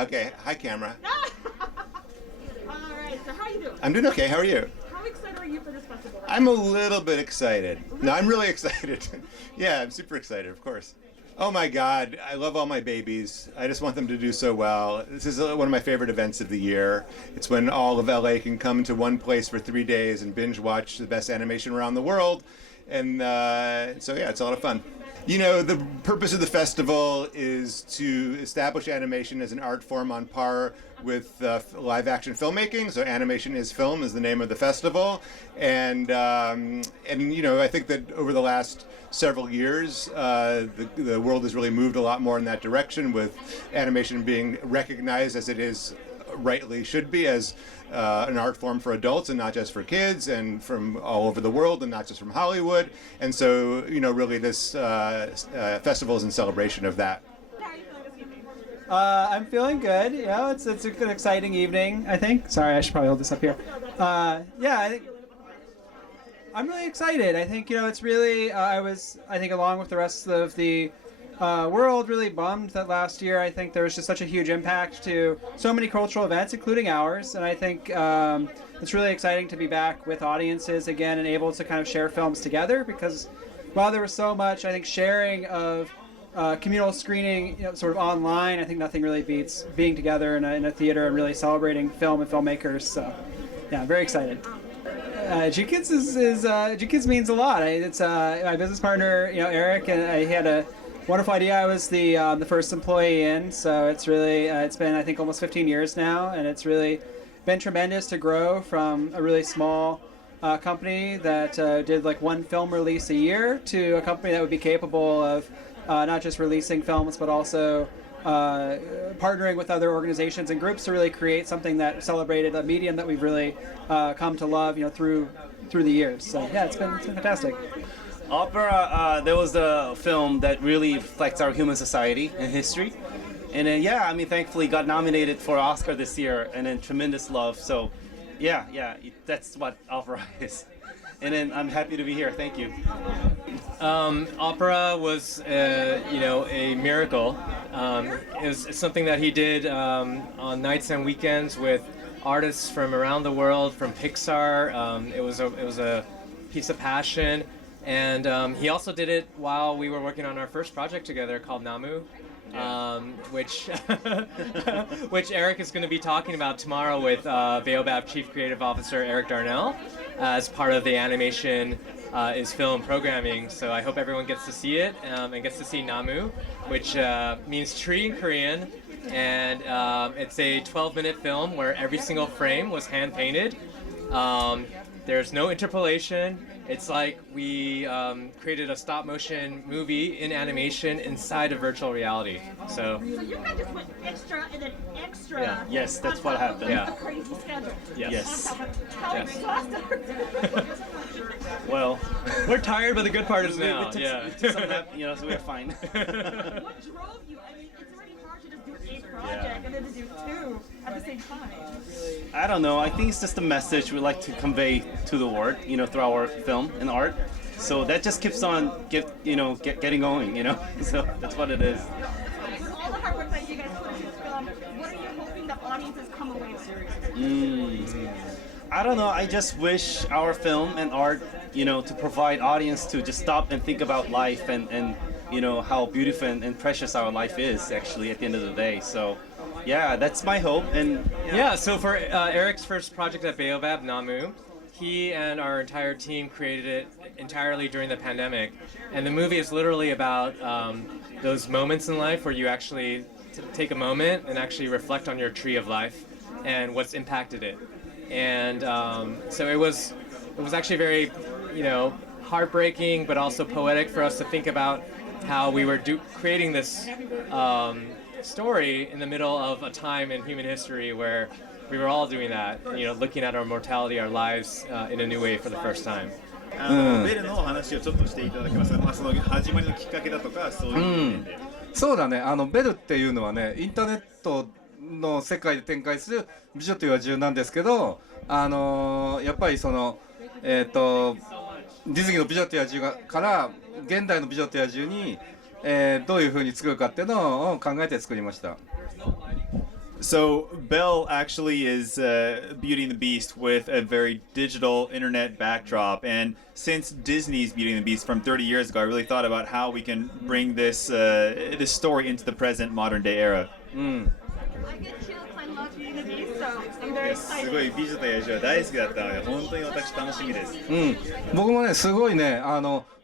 Okay, hi camera. All right, so how are you doing? I'm doing okay, how are you? How excited are you for this festival? I'm a little bit excited. No, I'm really excited. Yeah, I'm super excited, of course. Oh my God, I love all my babies. I just want them to do so well. This is one of my favorite events of the year. It's when all of LA can come to one place for 3 days and binge watch the best animation around the world. And so yeah, it's a lot of fun. You know, the purpose of the festival is to establish animation as an art form on par with live action filmmaking. So animation is film is the name of the festival. And you know, I think that over the last several years, the world has really moved a lot more in that direction, with animation being recognized as it is rightly should be, as an art form for adults and not just for kids, and from all over the world and not just from Hollywood. And so, you know, really this festival is in celebration of that. I'm feeling good. You know, it's a good, exciting evening, I think. Sorry, I should probably hold this up here. Yeah, I think I'm really excited. I think, you know, it's really, I think along with the rest of the world, really bummed that last year, I think there was just such a huge impact to so many cultural events, including ours. And I think it's really exciting to be back with audiences again and able to kind of share films together, because while there was so much, I think, sharing of communal screening, you know, sort of online, I think nothing really beats being together in a theater and really celebrating film and filmmakers. So yeah, very excited. GKIDS GKIDS means a lot. It's my business partner, you know, Erick, and he had a wonderful idea. I was the first employee in, so it's really it's been, I think, almost 15 years now, and it's really been tremendous to grow from a really small company that did like one film release a year to a company that would be capable of not just releasing films, but also partnering with other organizations and groups to really create something that celebrated a medium that we've really come to love, you know, through the years. So yeah, it's been fantastic. Opera, there was a film that really reflects our human society and history. And then, yeah, I mean, thankfully got nominated for Oscar this year, and then tremendous love. So yeah, that's what Opera is. And then I'm happy to be here. Thank you. Opera was, you know, a miracle. It's something that he did on nights and weekends with artists from around the world, from Pixar. It was a piece of passion, and he also did it while we were working on our first project together called Namu. Which Erick is going to be talking about tomorrow with Baobab Chief Creative Officer Erick Darnell as part of the Animation is Film programming. So I hope everyone gets to see it and gets to see Namu, which means tree in Korean. And it's a 12-minute film where every single frame was hand-painted. There's no interpolation. It's like we created a stop-motion movie in animation inside of virtual reality. So you guys just went extra and then extra. Yeah. Yes, that's what happened. Yeah. A crazy schedule. Yes. How Yes. exhausted. Well, we're tired, but the good part is now. we took, Yeah. we took some nap, you know, so we're fine. What drove you? I mean, it's already hard to just do a project and then to do two at the same time. I don't know. I think it's just a message we like to convey to the world, you know, through our film and art. So that just keeps on getting going, you know. So that's what it is. With all the hard work that you guys put into this film, what are you hoping the audiences come away with? I don't know. I just wish our film and art, you know, to provide audience to just stop and think about life and you know, how beautiful and precious our life is actually at the end of the day. So yeah, that's my hope. And Yeah, so for Erick's first project at Baobab, Namu, he and our entire team created it entirely during the pandemic. And the movie is literally about those moments in life where you actually take a moment and actually reflect on your tree of life and what's impacted it. And so it was actually very, you know, heartbreaking, but also poetic for us to think about how we were creating this story in the middle of a time in human history where we were all doing that, you know, looking at our mortality, our lives in a new way for the first time. ベルのお話をちょっとしていただけますか。まあその始まりのきっかけだとかそういう面で。そうだね。ベルっていうのはね、インターネットの世界で展開する美女と野獣なんですけど、やっぱりそのディズニーの美女と野獣から現代の美女と野獣に、どういう風に作るかっていうのを考えて作りました。So Belle actually is Beauty and the Beast with a very digital internet backdrop, and since Disney's Beauty and the Beast from 30 years ago, I really thought about how we can bring this this story into the present modern day era. I get chills. I love Beauty and the Beast, so I'm very す excited. ごい美女と野獣は大好きだったので本当に私楽しみです。僕もねすごいね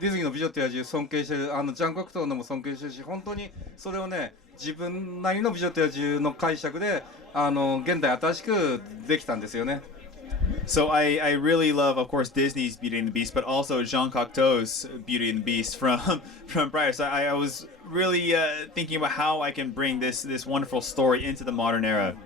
ディズニーの美女と野獣尊敬してるジャン・コクトーのも尊敬してるし本当にそれをね自分なりの美女と野獣の解釈で現代新しくできたんですよね。So I really love, of course, Disney's Beauty and the Beast, but also Jean Cocteau's Beauty and the Beast from prior. So I was really thinking about how I can bring this wonderful story into the modern era.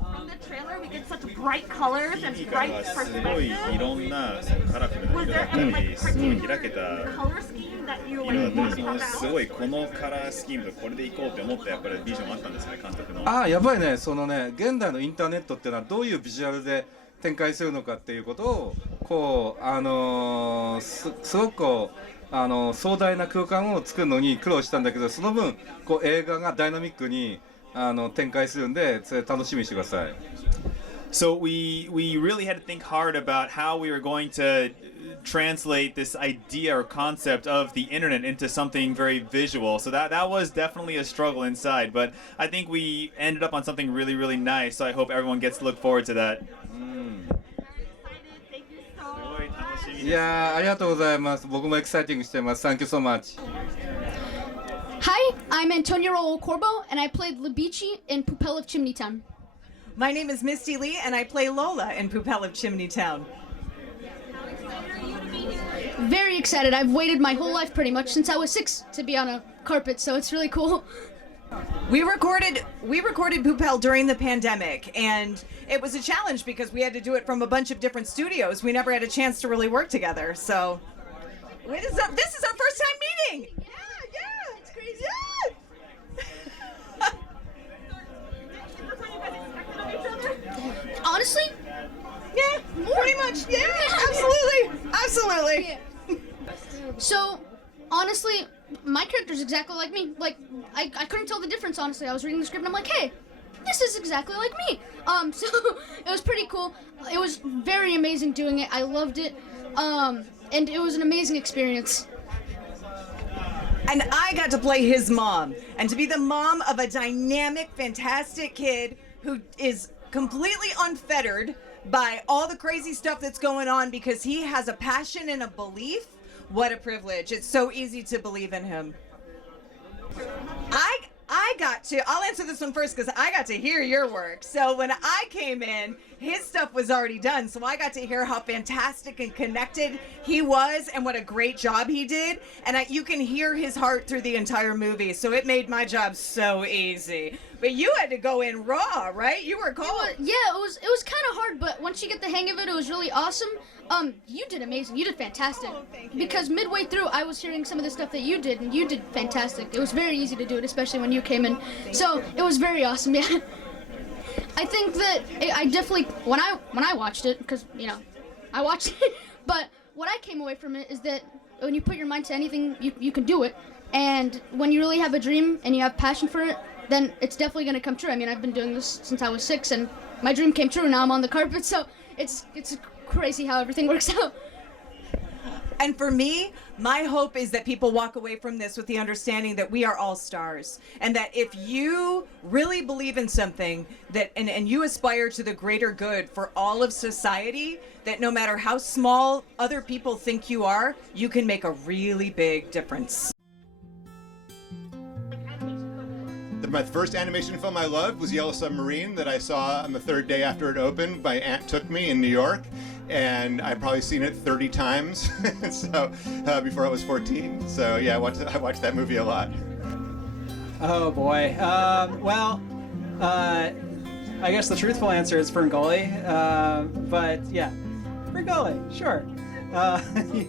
From the trailer, we get such bright colors and bright すごい perspective. いろんなそのカラフルな Was 色 there だった any り like すごい particular 開けた color scheme that you 色 like だったり want す to ごいこのカラースキームでこれでいこうって思ったやっぱりビジョンあったんですね監督の。やっぱりねそのね現代のインターネットっていうのはどういうビジュアルで展開するのかっていうことをこうすごくこう壮大な空間を作るのに苦労したんだけどその分こう映画がダイナミックに展開するんでそれ楽しみにしてください。So we really had to think hard about how we were going to translate this idea or concept of the internet into something very visual. So that was definitely a struggle inside, but I think we ended up on something really, really nice. So I hope everyone gets to look forward to that. Thank you す so ごい楽しみです。いやーありがとうございます。僕もエキサイティングしてます。Thank you so much. Hi, I'm Antonia Raul Corbo, and I played Labici in Poupelle of Chimney Town. My name is Misty Lee, and I play Lola in Poupelle of Chimney Town. Very excited. I've waited my whole life pretty much since I was 6 to be on a carpet, so it's really cool. We recorded Poupelle during the pandemic, and it was a challenge because we had to do it from a bunch of different studios. We never had a chance to really work together, so this is our first time meeting. Yeah, it's crazy. Honestly, Yeah, pretty much. Yeah, absolutely. so honestly, my character's exactly like me. Like, I couldn't tell the difference, honestly. I was reading the script and I'm like, hey, this is exactly like me. So it was pretty cool. It was very amazing doing it. I loved it. And it was an amazing experience. And I got to play his mom, and to be the mom of a dynamic, fantastic kid who is completely unfettered by all the crazy stuff that's going on because he has a passion and a belief. What a privilege. It's so easy to believe in him. I'll answer this one first because I got to hear your work. So when I came in, his stuff was already done. So I got to hear how fantastic and connected he was and what a great job he did. And you can hear his heart through the entire movie. So it made my job so easy. But you had to go in raw, right? You were cold. It was kind of hard, but once you get the hang of it, it was really awesome. You did amazing. You did fantastic. Oh, thank you. Because midway through, I was hearing some of the stuff that you did, and you did fantastic. It was very easy to do it, especially when you came in. So it was very awesome. Yeah. I think that I definitely when I watched it, because I watched it, but what I came away from it is that when you put your mind to anything, you can do it. And when you really have a dream and you have passion for it, then it's definitely going to come true. I mean, I've been doing this since I was 6, and my dream came true. Now I'm on the carpet, so it's crazy how everything works out. And for me, my hope is that people walk away from this with the understanding that we are all stars, and that if you really believe in something that and you aspire to the greater good for all of society, that no matter how small other people think you are, you can make a really big difference. My first animation film I loved was Yellow Submarine that I saw on the 3rd day after it opened. My aunt took me in New York, and I've probably seen it 30 times so before I was 14. So yeah, I watched that movie a lot. Oh boy. I guess the truthful answer is Ferngully. But yeah, Ferngully, sure.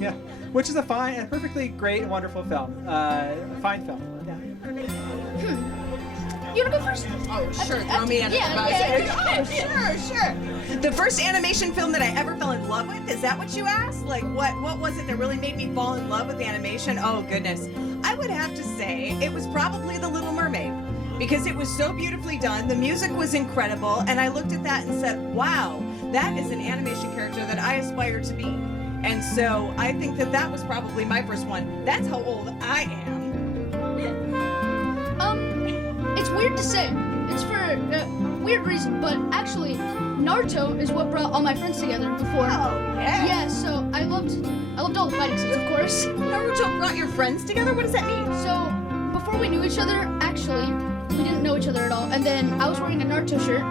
Yeah, which is a perfectly great and wonderful film. A fine film. Yeah. You wanna go first? Oh, sure. Throw me under the bus. Oh, sure. The first animation film that I ever fell in love with, is that what you asked? Like, what was it that really made me fall in love with animation? Oh, goodness. I would have to say it was probably The Little Mermaid. because it was so beautifully done. The music was incredible, and I looked at that and said, wow, that is an animation character that I aspire to be. And so I think that that was probably my first one. That's how old I am. It's weird to say. It's for a weird reason, but actually, Naruto is what brought all my friends together before. Oh, yeah. Yeah, so I loved all the fighting scenes, of course. Naruto brought your friends together? What does that mean? So, before we knew each other, actually, we didn't know each other at all. And then I was wearing a Naruto shirt.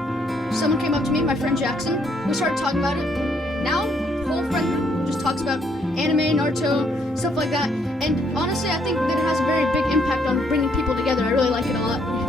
Someone came up to me, my friend Jackson. We started talking about it. Now, the whole friend group just talks about anime, Naruto, stuff like that. And honestly, I think that it has a very big impact on bringing people together. I really like it a lot.